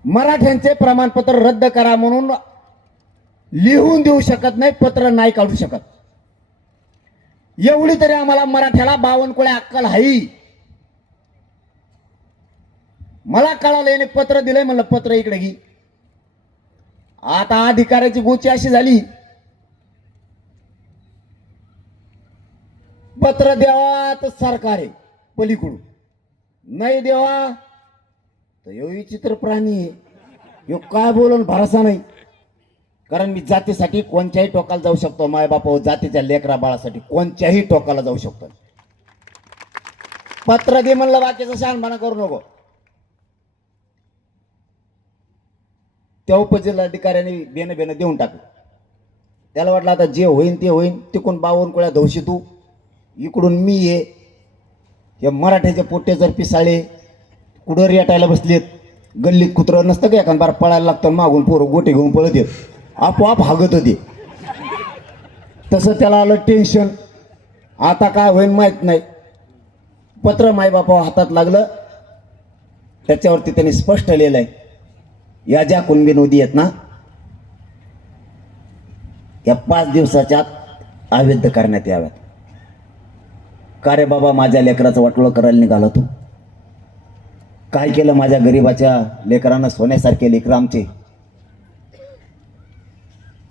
मराठ्यांचे प्रमाणपत्र रद्द करा म्हणून लिहून देऊ शकत नाही, पत्र नाही काढू शकत. एवढी तरी आम्हाला मराठ्याला बावनकुळे अक्कल आहे. मला कळालं याने पत्र दिलंय, म्हणलं पत्र इकडे घे. आता अधिकाऱ्याची गोची अशी झाली, पत्र द्यावा तर सरकार आहे पलीकडून, नाही देवा तर यो विचित्र प्राणी आहे. यो काय बोलून भरोसा नाही. कारण मी जातीसाठी कोणत्याही टोकाला जाऊ शकतो. मायबापा जातीच्या लेकरा बाळासाठी कोणत्याही टोकाला जाऊ शकतो. पत्र दे म्हणलं, बाकीचं शहाणपणा करू नको. त्या उपजिल्हाधिकाऱ्याने बेन देऊन टाकलं. त्याला वाटलं आता जे होईन ते होईन. तिकडून बावनकुळ्या धवशी तू, इकडून मी ये. हे मराठ्याचे पोट्टे जर पिसाळे कुठं रेटायला बसलेत. गल्लीत कुत्रं नसतं का एखाद बार पळायला लागतं, मागून पोरं गोटे घेऊन पळत येत, आपोआप हागत होते. तसं त्याला आलं टेन्शन. आता काय होईन माहित नाही. पत्र मायबापा हातात लागलं. त्याच्यावरती त्यांनी स्पष्ट लिहिलंय, या ज्या कुणबी नोंदी आहेत ना या 5 दिवसाच्या आत अवैध करण्यात याव्यात. का रे बाबा, माझ्या लेकराचं वाटोळं करायला निघाला तू? काय केलं माझ्या गरीबाच्या लेकरांना? सोन्यासारखे लेकर आमचे,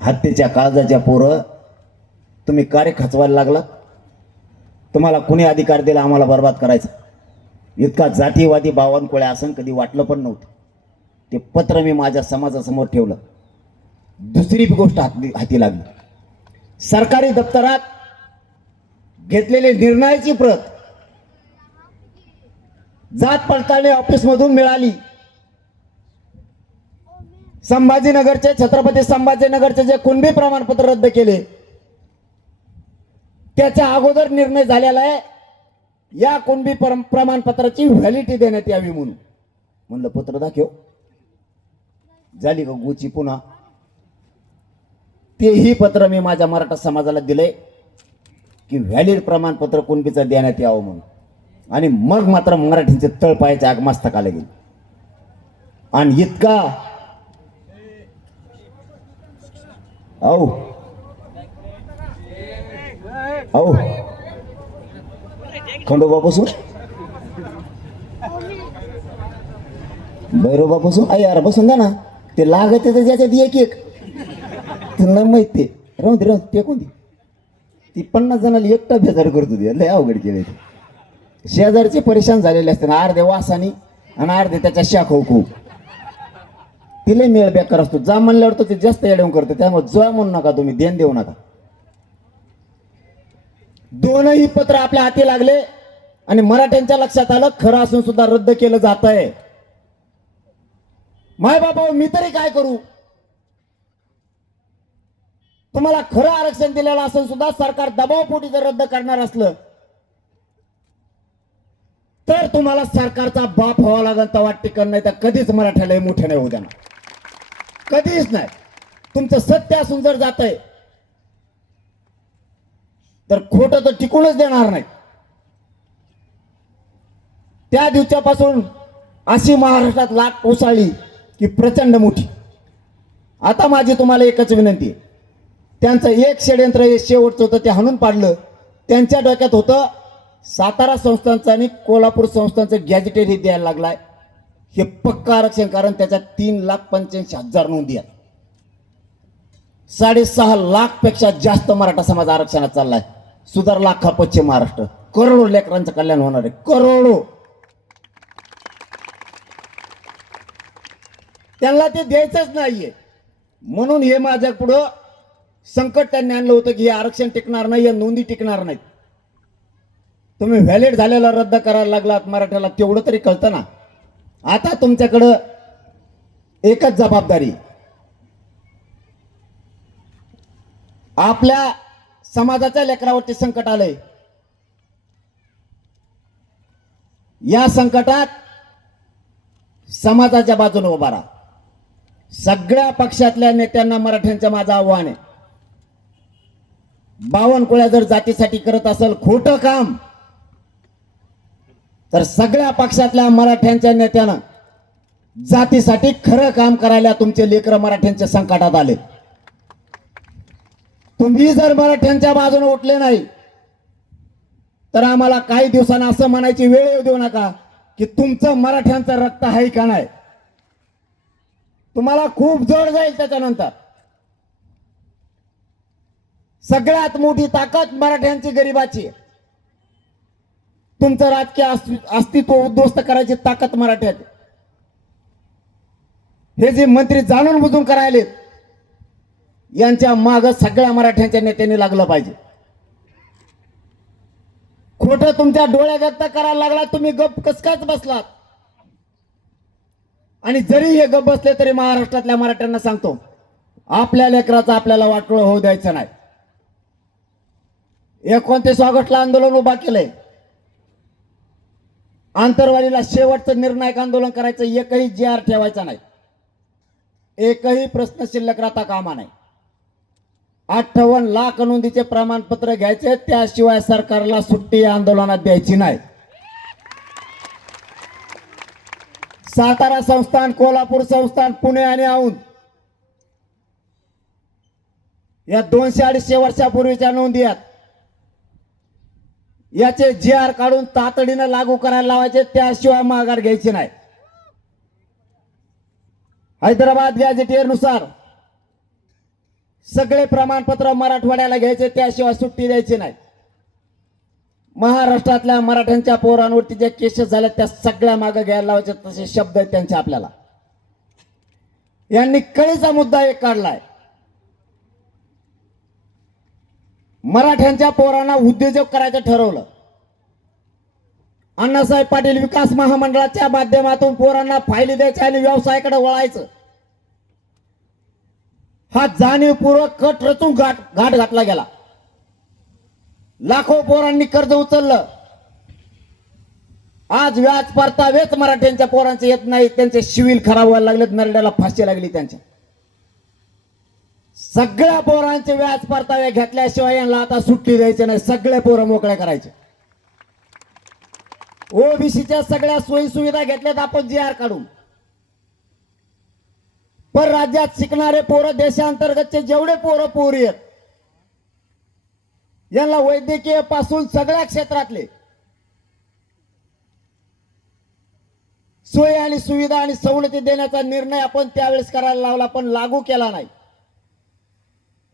हत्तीच्या काळजाच्या पोरं तुम्ही का रे खचवायला लागलात? तुम्हाला कुणी अधिकार दिला आम्हाला बर्बाद करायचा? इतका जातीवादी बावनकुळे असं कधी वाटलं पण नव्हतं. ते पत्र मी माझ्या समाजासमोर ठेवलं. दुसरी गोष्ट हाती लागली. सरकारी दप्तरात घेतलेली निर्णयाची प्रत जात पडताळणी ऑफिस मधून मिळाली. संभाजीनगरचे, छत्रपती संभाजीनगरचे जे कुणबी प्रमाणपत्र रद्द केले त्याच्या अगोदर निर्णय झालेला आहे या कुणबी प्रमाणपत्राची व्हॅलिडिटी देण्यात यावी म्हणून. म्हणलं पत्र दाखव. झाली का गुची पुन्हा. तेही पत्र मी माझ्या मराठा समाजाला दिले की व्हॅलिड प्रमाणपत्र कुणबीचं देण्यात यावं म्हणून. आणि मग मात्र मराठींचे तळपायाच्या आगमस्तकाला गेले. आणि इतका औ औ खंडोबा बसून भैरोबा बसून आई यार बसून द्या ना. ते लागत तर ज्याच्यात एक एक त्यांना माहित ते राहून दे ते कोणती ती 50 जणांना एकटा बेजार करत होती. लय अवघड केले. शेजारचे परेशान झालेले असते ना, अर्धे वासानी आणि अर्धे त्याच्या शाखो खूप. तिला मेळ बेकार असतो. जा म्हणल्यावर तो ते जास्त येऊन करतो. त्यामुळे जा म्हणू नका तुम्ही, देण देऊ नका. दोनही पत्र आपल्या हाती लागले आणि मराठ्यांच्या लक्षात आलं खरं असून सुद्धा रद्द केलं जात आहे. माय बाबा मी तरी काय करू. तुम्हाला खरं आरक्षण दिलेलं असून सुद्धा सरकार दबावपोटी जर रद्द करणार असलं तर तुम्हाला सरकारचा बाप व्हावा लागेल. तेव्हा टिकन, नाही तर कधीच मराठ्याला मोठे नाही होऊ देणार. कधीच नाही. तुमचं सत्य असून जर जात आहे तर खोटं तर टिकूनच देणार नाही. त्या दिवसापासून अशी महाराष्ट्रात लाट उसळली की प्रचंड मोठी. आता माझी तुम्हाला एकच विनंती आहे. त्यांचं एक षडयंत्र हे शेवटचं होतं ते हाणून पाडलं. त्यांच्या डोक्यात होतं सातारा संस्थांचं आणि कोल्हापूर संस्थांचं गॅजेटेड हे द्यायला लागलाय. हे पक्क आरक्षण, कारण त्याच्यात 3,85,000 नोंदी आहेत. 6.5 लाख पेक्षा जास्त मराठा समाज आरक्षणात चाललाय. सुधारला अख्खा पश्चिम महाराष्ट्र. करोडो लेकरांचं कल्याण होणार आहे. करोडो. त्यांना ते द्यायचंच नाहीये. म्हणून हे माझ्या पुढं संकट त्यांनी आणलं होतं की हे आरक्षण टिकणार नाही, या नोंदी टिकणार नाहीत. तुम्ही व्हॅलिड झालेला रद्द करायला लागलात मराठ्याला, तेवढं तरी कळतं ना. आता तुमच्याकडं एकच जबाबदारी. आपल्या समाजाच्या लेकरावरती संकट आलंय. या संकटात समाजाच्या बाजूने उभा राहा. सगळ्या पक्षातल्या नेत्यांना मराठ्यांच्या माझं आव्हान आहे. बावनकुळ्या जर जातीसाठी करत असेल खोटं काम तर सगळ्या पक्षातल्या मराठ्यांच्या नेत्यानं जातीसाठी खरं काम करायला तुमचे लेकरं मराठ्यांच्या संकटात आले. तुम्ही जर मराठ्यांच्या बाजूने उठले नाही तर आम्हाला काही दिवसांना असं म्हणायची वेळ येऊ देऊ नका की तुमचं मराठ्यांचं रक्त आहे का नाही. तुम्हाला खूप जड जाईल त्याच्यानंतर. सगळ्यात मोठी ताकद मराठ्यांची गरिबाची. तुमचं राजकीय अस्तित्व उद्ध्वस्त करायची ताकद मराठ्यात. हे जे मंत्री जाणून बुजून करायलेत यांच्या माग सगळ्या मराठ्यांच्या नेत्यांनी लागलं पाहिजे. खोटं तुमच्या डोळ्या व्यक्त करायला लागला, तुम्ही गप कसकाच बसलात. आणि जरी हे गप बसले तरी महाराष्ट्रातल्या मराठ्यांना सांगतो, आपल्या लेकराचं आपल्याला वाटोळं होऊ द्यायचं नाही. 29 ऑगस्टला आंदोलन उभा केलंय. आंतरवालीला शेवटचं निर्णायक आंदोलन करायचं. एकही जी.आर ठेवायचा नाही. एकही प्रश्न शिल्लक राहता कामा नाही. 58 लाख नोंदीचे प्रमाणपत्र घ्यायचे, त्याशिवाय सरकारला सुट्टी या आंदोलनात द्यायची नाही. सातारा संस्थान, कोल्हापूर संस्थान, पुणे आणि औंध या 200-250 वर्षापूर्वीच्या नोंदी आहेत. याचे जी.आर काढून तातडीने लागू करायला लावायचे, त्याशिवाय माघार घ्यायची नाही. हैदराबाद गॅझेटियरनुसार सगळे प्रमाणपत्र मराठवाड्याला घ्यायचे, त्याशिवाय सुट्टी द्यायची नाही. महाराष्ट्रातल्या मराठ्यांच्या पोरांवरती जे केसेस झाल्या त्या सगळ्या मागे घ्यायला लावायचे तसे शब्द आहेत त्यांचे आपल्याला. यांनी कळीचा मुद्दा एक काढलाय. मराठ्यांच्या पोरांना उद्योजक करायचं ठरवलं. अण्णासाहेब पाटील विकास महामंडळाच्या माध्यमातून पोरांना फायली द्यायचे आणि व्यवसायाकडे वळायचं हा जाणीवपूर्वक कट रचून घाट घातला गेला. लाखो पोरांनी कर्ज उचललं. आज व्याज परतावेच मराठ्यांच्या पोरांचे येत नाही. त्यांचे सिव्हिल खराब व्हायला लागलेत. नरड्याला फाशी लागली त्यांच्या. सगळ्या पोरांचे व्याज परतावे घेतल्याशिवाय यांना आता सुट्टी द्यायची नाही. सगळे पोरं मोकळे करायचे. ओबीसीच्या सगळ्या सोयी सुविधा घेतल्यात आपण जी आर काढून. पण राज्यात शिकणारे पोरं देशांतर्गतचे जेवढे पोरं पोरी आहेत यांना वैद्यकीय पासून सगळ्या क्षेत्रातले सोयी आणि सुविधा आणि सवलती देण्याचा निर्णय आपण त्यावेळेस करायला लावला पण लागू केला नाही.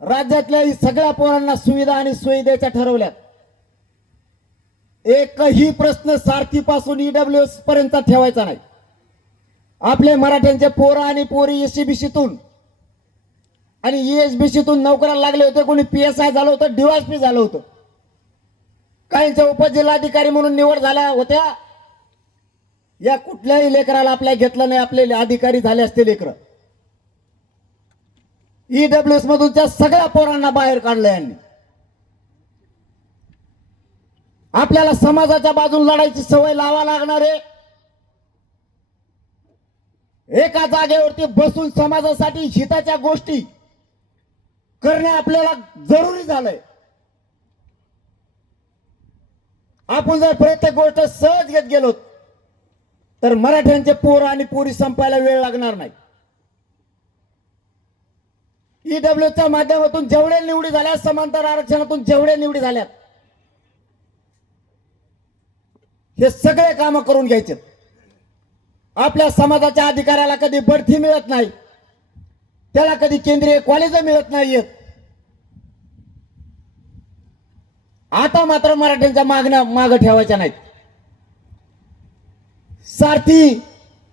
राज्यातल्या सगळ्या पोरांना सुविधा आणि सोयी द्यायच्या ठरवल्यात. एकही प्रश्न सारथीपासून ईडब्ल्यूएस पर्यंत ठेवायचा नाही. आपले मराठ्यांचे पोरं आणि पोरी एससीबीसीतून आणि ईएसबीसीतून नोकऱ्याला लागले होते. कोणी पीएसआय झालं होतं, डीवायएसपी झालं होतं. काहींच्या उपजिल्हाधिकारी म्हणून निवड झाल्या होत्या. या कुठल्याही लेकराला आपल्या घेतलं नाही. आपले अधिकारी झाले असते लेकर. ईडब्ल्यूएस मधून त्या सगळ्या पोरांना बाहेर काढलं यांनी. आपल्याला समाजाच्या बाजून लढायची सवय लावा लागणार आहे. एका जागेवरती बसून समाजासाठी हिताच्या गोष्टी करणे आपल्याला जरुरी झालंय. आपण जर प्रत्येक गोष्ट सहज घेत गेलो तर मराठ्यांचे पोर आणि पोरी संपायला वेळ लागणार नाही. ईडब्ल्यूच्या माध्यमातून जेवढे निवडी झाल्या, समांतर आरक्षणातून जेवढे निवडी झाल्यात हे सगळे काम करून घ्यायचे. आपल्या समाजाच्या अधिकाऱ्याला कधी बढती मिळत नाही, त्याला कधी केंद्रीय कॉलेज मिळत नाहीयेत. आता मात्र मराठ्यांच्या मागण्या मागे ठेवायच्या नाहीत. सारथी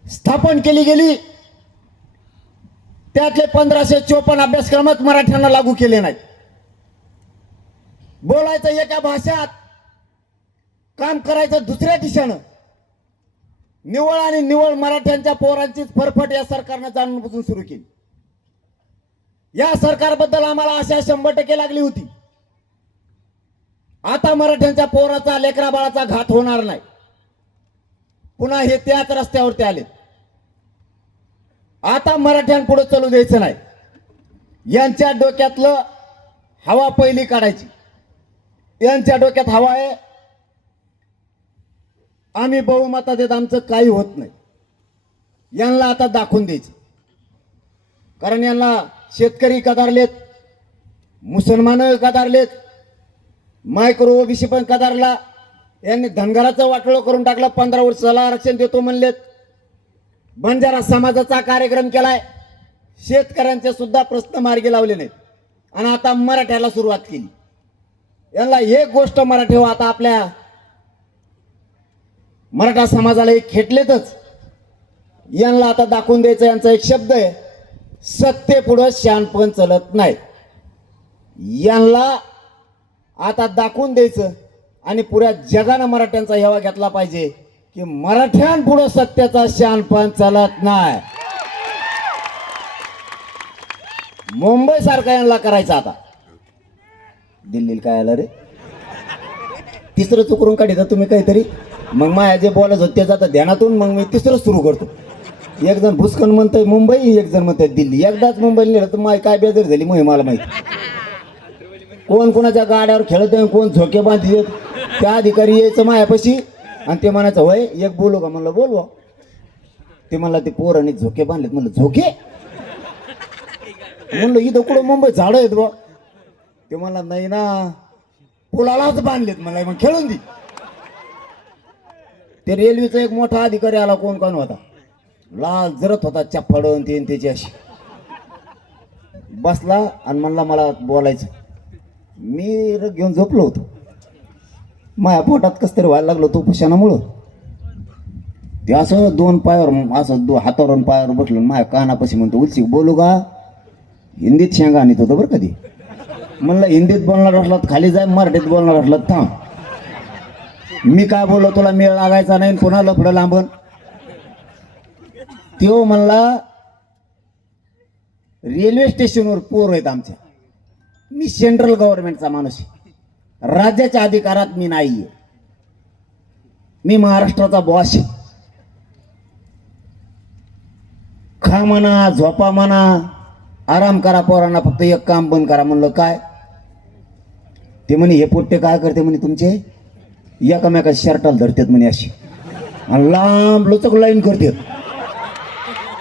स्थापन केली गेली त्यातले 1554 अभ्यासक्रमात मराठ्यांना लागू केले नाहीत. बोलायचं एका भाषेत, काम करायचं दुसऱ्या दिशेनं. निवळ आणि निवळ मराठ्यांच्या पोरांचीच फरफट या सरकारनं जाणून बुजून सुरू केली. या सरकारबद्दल आम्हाला आशा 100% लागली होती. आता मराठ्यांच्या पोराचा लेकरा बाळाचा घात होणार नाही. पुन्हा हे त्याच रस्त्यावरती आले. आता मराठ्यांपुढे चालू द्यायचं नाही. यांच्या डोक्यातलं हवा पहिली काढायची. यांच्या डोक्यात हवा आहे आम्ही बहुमतात येत, आमचं काही होत नाही. यांना आता दाखवून द्यायचं. कारण यांना शेतकरी कदारलेत, मुसलमान कदारलेत, मायक्रो ओबीसी पण कदारला. यांनी धनगराचं वाटोळं करून टाकलं. 15 वर्षाला आरक्षण देतो म्हणलेत. बंजारा समाजाचा कार्यक्रम केलाय. शेतकऱ्यांचे सुद्धा प्रश्न मार्गी लावले नाहीत आणि आता मराठ्याला सुरुवात केली. यांना एक गोष्ट मराठी आता आपल्या मराठा समाजाला एक खेटलेतच. यांना आता दाखवून द्यायचं. यांचा एक शब्द आहे, सत्तेपुढं शहाणपण चलत नाही. यांना आता दाखवून द्यायचं आणि पुऱ्या जगानं मराठ्यांचा हेवा घेतला पाहिजे की मराठ्यांपुढं सत्याचा शहाणपण चलत नाही. मुंबई सारखा यांना करायचं. आता दिल्लीला काय आलं रे, तिसरं चुकरून काढिता तुम्ही काहीतरी. मग माया जे बोलत होते जातं ध्यानातून. मग मी तिसरं सुरू करतो. एक जण भुसकन म्हणतंय मुंबई, एक जण म्हणतंय दिल्ली. एकदाच मुंबईला नेलं तर माय काय बेजार झाली मग मला माहिती. कोण कोणाच्या गाड्यावर खेळत आहे, कोण झोके बांधले. त्या अधिकारी यायचं मायापाशी आणि ते म्हणायचं वय एक बोलू का. म्हणलं बोलवा. ते म्हणला ते पोरांनी झोके बांधलेत. म्हणलं झोके. म्हणलं इथं कुठं मुंबई झाडं आहेत बा. ते म्हणला नाही ना, पुलालाच बांधलेत. म्हणलं मग खेळून दे. ते रेल्वेचा एक मोठा अधिकारी आला. कोण कोण होता, लाल जरत होता, चप्पडून ते त्याची अशी बसला आणि म्हणला मला बोलायचं. मी घेऊन झोपलो होतो. माझ्या पोटात कस तरी व्हायला लागलं तो उपोषणामुळं. ते असं दोन पायावर असं हातावर पायावर बसलं माझ्या कानापाशी म्हणतो उलची बोलू का, हिंदीत शेंगा आणत होतं बरं कधी. म्हणलं हिंदीत बोलणार असला तर खाली जाय, मराठीत बोलणार असला तर थांब. मी काय बोललो तुला मेळ लागायचा नाही, पुन्हा लफडं लांबन. तो म्हणला रेल्वे स्टेशनवर पोर आहेत आमच्या, मी सेंट्रल गव्हर्नमेंटचा माणूस आहे, राज्याच्या अधिकारात मी नाहीये, मी महाराष्ट्राचा बॉस आहे. खा म्हणा, झोपा म्हणा, आराम करा, पोरांना फक्त एक काम बंद करा. म्हणलं काय? ते म्हणे हे पोट्टे काय करते म्हणे तुमचे, एकामेका शर्टाला धरतात म्हणे अशी आणि लांब लचक लाईन करतात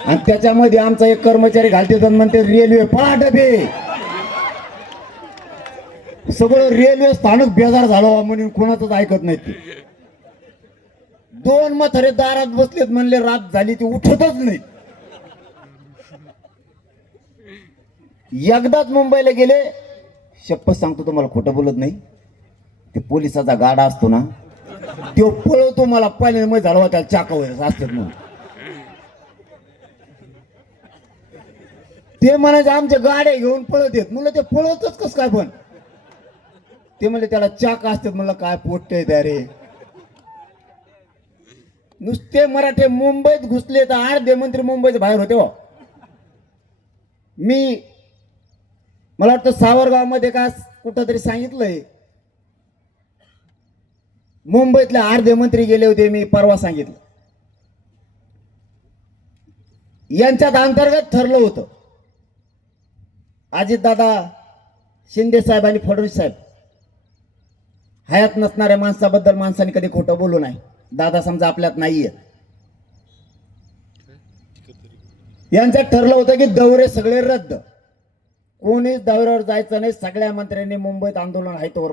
आणि त्याच्यामध्ये आमचा एक कर्मचारी घालतात आणि म्हणते रेल्वे पळा डबे. सगळं रेल्वे स्थानक बेजार झालं म्हणून कोणाचंच ऐकत नाही. ते दोन म्हातारे दारात बसलेत, म्हणले रात झाली ती उठतच नाही. एकदाच मुंबईला गेले, शपथ सांगतो तुम्हाला खोटं बोलत नाही, ते पोलिसाचा गाडा असतो ना तो पळवतो मला पहिल्यांदा मग झालं त्याला चाकावर असतात म्हणून. ते म्हणायचे आमच्या गाड्या घेऊन पळत येत. म्हणलं ते पळवतच कस काय पण? ते म्हणले त्याला चाक असतात. म्हणलं काय पोट्टे त्या रे, नुसते मराठे मुंबईत घुसले तर अर्धे मंत्री मुंबईच्या बाहेर होते. मला वाटतं सावरगाव मध्ये का कुठं तरी सांगितलंय, मुंबईतले अर्धे मंत्री गेले होते, मी परवा सांगितलं. यांच्यात अंतर्गत ठरलं होतं, अजितदादा, शिंदे साहेब आणि फडणवीस साहेब, हयात नसणाऱ्या माणसाबद्दल माणसाने कधी खोटं बोलू नाही. दादा समजा आपल्यात नाहीये. यांच्यात ठरलं होतं की दौरे सगळे रद्द, कोणीच दौऱ्यावर जायचं नाही. सगळ्या मंत्र्यांनी मुंबईत आंदोलन आहे तोवर